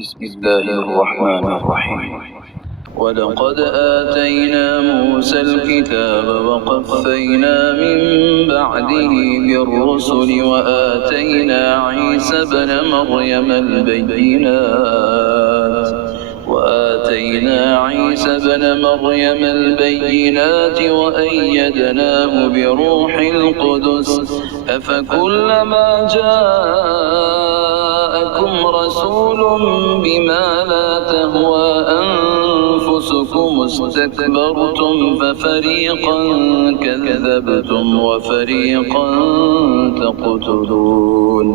بسم الله الرحمن الرحيم. ولقد آتينا موسى الكتاب وقفينا من بعده بالرسل وآتينا عيسى ابن مريم البينات وأيدناه بروح القدس أفكلما جاءكم رسول بما لا تهوى أنفسكم استكبرتم ففريقا كذبتم وفريقا تقتلون.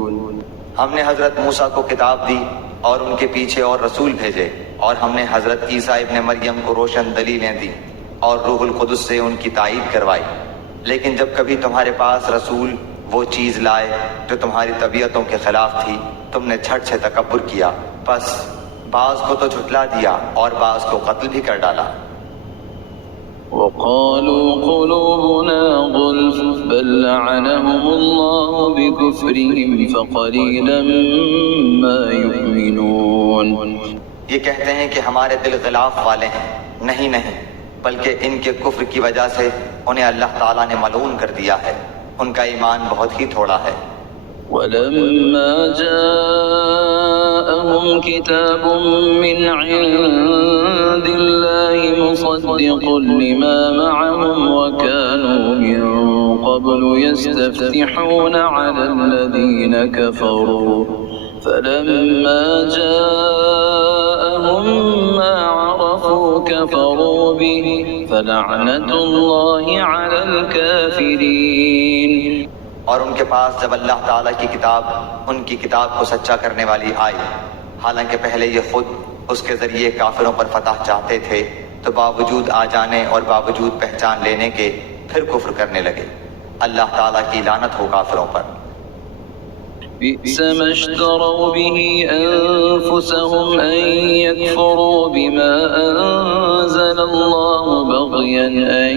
ہم نے حضرت موسیٰ کو کتاب دی اور ان کے پیچھے اور رسول بھیجے، اور ہم نے حضرت عیسیٰ ابن مریم کو روشن دلیلیں دی اور روح القدس سے ان کی تائید کروائی. لیکن جب کبھی تمہارے پاس رسول وہ چیز لائے جو تمہاری طبیعتوں کے خلاف تھی، تم نے جھٹ سے تکبر کیا، پس بعض کو تو جھٹلا دیا اور بعض کو قتل بھی کر ڈالا. وقالوا قلوبنا غلف بل لعنهم الله بكفرهم فقليلا ما يؤمنون. یہ کہتے ہیں کہ ہمارے دل غلاف والے ہیں. نہیں بلکہ ان کے کفر کی وجہ سے انہیں اللہ تعالیٰ نے ملعون کر دیا ہے، ان کا ایمان بہت ہی تھوڑا ہے. ولما جاءهم كتاب من عند الله مصدق لما معهم وكانوا من قبل يستفتحون على الذين كفروا فلما جاءهم ما عرفوا كفروا به فلعنة الله على الكافرين. اور ان کے پاس جب اللہ تعالیٰ کی کتاب ان کی کتاب کو سچا کرنے والی آئی، حالانکہ پہلے یہ خود اس کے ذریعے کافروں پر فتح چاہتے تھے، تو باوجود آ جانے اور باوجود پہچان لینے کے پھر کفر کرنے لگے. اللہ تعالیٰ کی لعنت ہو کافروں پر. بئس ما اشتروا به أنفسهم أن يكفروا بما أنزل الله بغيا أن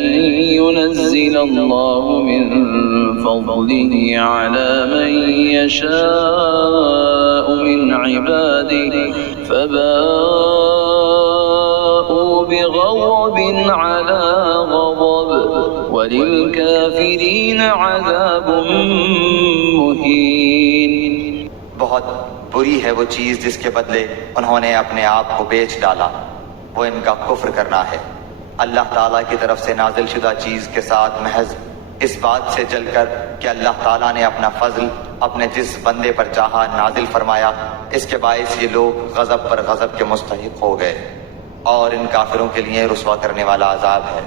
ينزل الله من فضله على من يشاء من عباده فباءوا بغضب على غضب وللكافرين عذاب مهين. بہت بری ہے وہ چیز جس کے بدلے انہوں نے اپنے آپ کو بیچ ڈالا، وہ ان کا کفر کرنا ہے. اللہ تعالیٰ کی طرف سے نازل شدہ چیز کے ساتھ محض اس بات سے جل کر کہ اللہ تعالیٰ نے اپنا فضل اپنے جس بندے پر چاہا نازل فرمایا، اس کے باعث یہ لوگ غضب پر غضب کے مستحق ہو گئے، اور ان کافروں کے لیے رسوا کرنے والا عذاب ہے.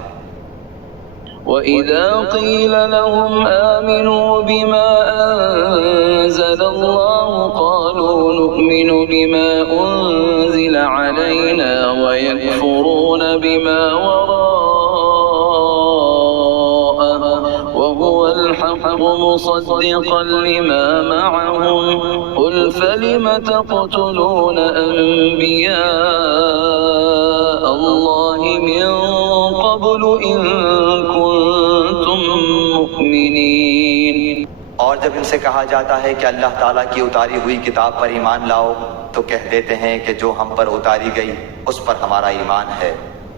وَإِذَا قِيلَ لَهُمْ آمِنُوا بِمَا أَنزَلَ اللَّهُ قَالُوا نُؤْمِنُ بِمَا أُنزِلَ عَلَيْنَا وَيَكْفُرُونَ بِمَا وَرَاءَهُ وَهُوَ الْحَقُّ مُصَدِّقًا لِمَا مَعَهُمْ قُلْ فَلِمَ تَقْتُلُونَ أَنبِيَاءَ اللَّهِ مِن قَبْلُ إِن كُنتُم مُؤْمِنِينَ. اور جب ان سے کہا جاتا ہے کہ اللہ تعالیٰ کی اتاری ہوئی کتاب پر ایمان لاؤ تو کہہ دیتے ہیں کہ جو ہم پر اتاری گئی اس پر ہمارا ایمان ہے،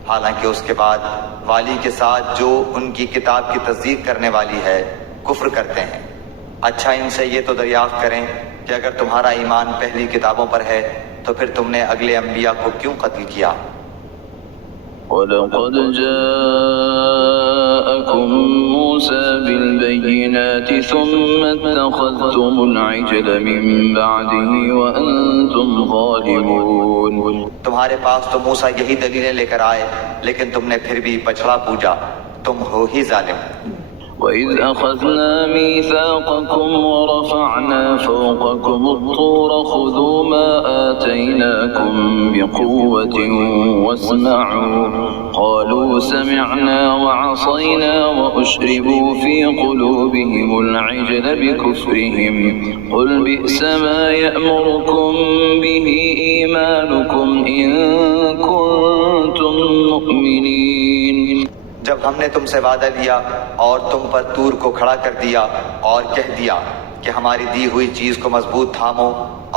حالانکہ اس کے بعد والی کے ساتھ جو ان کی کتاب کی تصدیق کرنے والی ہے کفر کرتے ہیں. اچھا ان سے یہ تو دریافت کریں کہ اگر تمہارا ایمان پہلی کتابوں پر ہے تو پھر تم نے اگلے انبیاء کو کیوں قتل کیا؟ وَلَقَدْ جَاءَكُم مُوسَى بِالْبَيِّنَاتِ ثُمَّ اتَّخَذْتُمُ الْعِجْلَ مِن بَعْدِهِ وَأَنتُمْ ظَالِمُونَ. تمہارے پاس تو موسیٰ یہی دلیلیں لے کر آئے، لیکن تم نے پھر بھی بچڑا پوجا، تم ہو ہی ظالم. وَإِذْ أَخَذْنَا مِيثَاقَكُمْ وَرَفَعْنَا فَوْقَكُمُ الطُّورَ خُذُوا مَا آتَيْنَاكُمْ بِقُوَّةٍ وَاسْمَعُوا قَالُوا سَمِعْنَا وَعَصَيْنَا وَأُشْرِبُوا فِي قُلُوبِهِمُ الْعِجْلَ بِكُفْرِهِمْ قُلْ بِئْسَ مَا يَأْمُرُكُمْ بِهِ إِيمَانُكُمْ إِن كُنتُم مُؤْمِنِينَ. جب ہم نے تم سے وعدہ لیا اور تم پر طور کو کھڑا کر دیا اور کہہ دیا کہ ہماری دی ہوئی چیز کو مضبوط تھامو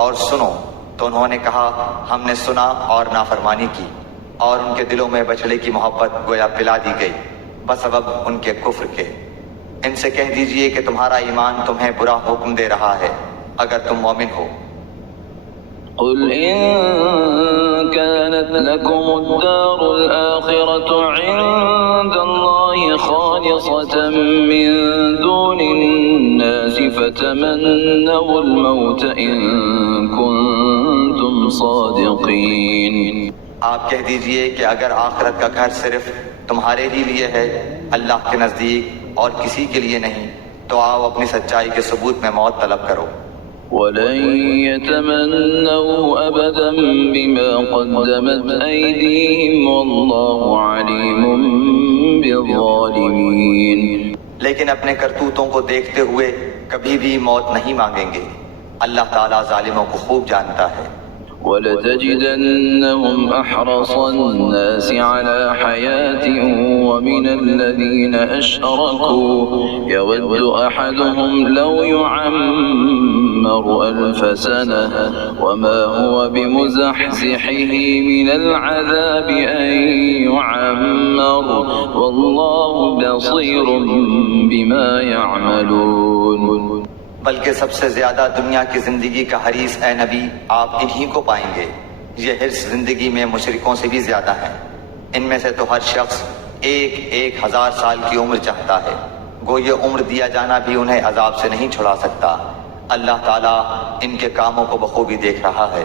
اور سنو، تو تو انہوں نے کہا ہم نے سنا اور نافرمانی کی، اور ان کے دلوں میں بچڑے کی محبت گویا پلا دی گئی بسبب ان کے کفر کے۔ ان سے کہہ دیجئے کہ تمہارا ایمان تمہیں برا حکم دے رہا ہے اگر تم مومن ہو۔ قل إن كانت لكم الدار الآخرة عند الله خالصة من دون الناس فتمنوا الموت إن كنتم صادقين۔ آپ کہہ دیجئے کہ اگر آخرت کا گھر صرف تمہارے ہی لیے ہے، اللہ کے نزدیک اور کسی کے لیے نہیں، تو آؤ اپنی سچائی کے ثبوت میں موت طلب کرو۔ ولن يتمنوا أبدا بما قدمت أيديهم والله عليم بالظالمين۔ لیکن اپنے کرتوتوں کو دیکھتے ہوئے کبھی بھی موت نہیں مانگیں گے، اللہ تعالیٰ ظالموں کو خوب جانتا ہے۔ وَلَتَجِدَنَّهُمْ أَحْرَصَ النَّاسِ عَلَى حَيَاةٍ وَمِنَ الَّذِينَ أَشْرَكُوا يَوَدُّ أَحَدُهُمْ لَوْ يُعَمَّرُ أَلْفَ سَنَةٍ وَمَا هُوَ بِمُزَحْزِحِهِ مِنَ الْعَذَابِ أَن يُعَمَّرَ وَاللَّهُ بَصِيرٌ بِمَا يَعْمَلُونَ۔ بلکہ سب سے زیادہ دنیا کی زندگی کا حریص اے نبی آپ انہی کو پائیں گے، یہ حرص زندگی میں مشرکوں سے بھی زیادہ ہے۔ ان میں سے تو ہر شخص 1000 سال کی عمر چاہتا ہے، گو یہ عمر دیا جانا بھی انہیں عذاب سے نہیں چھڑا سکتا۔ اللہ تعالیٰ ان کے کاموں کو بخوبی دیکھ رہا ہے۔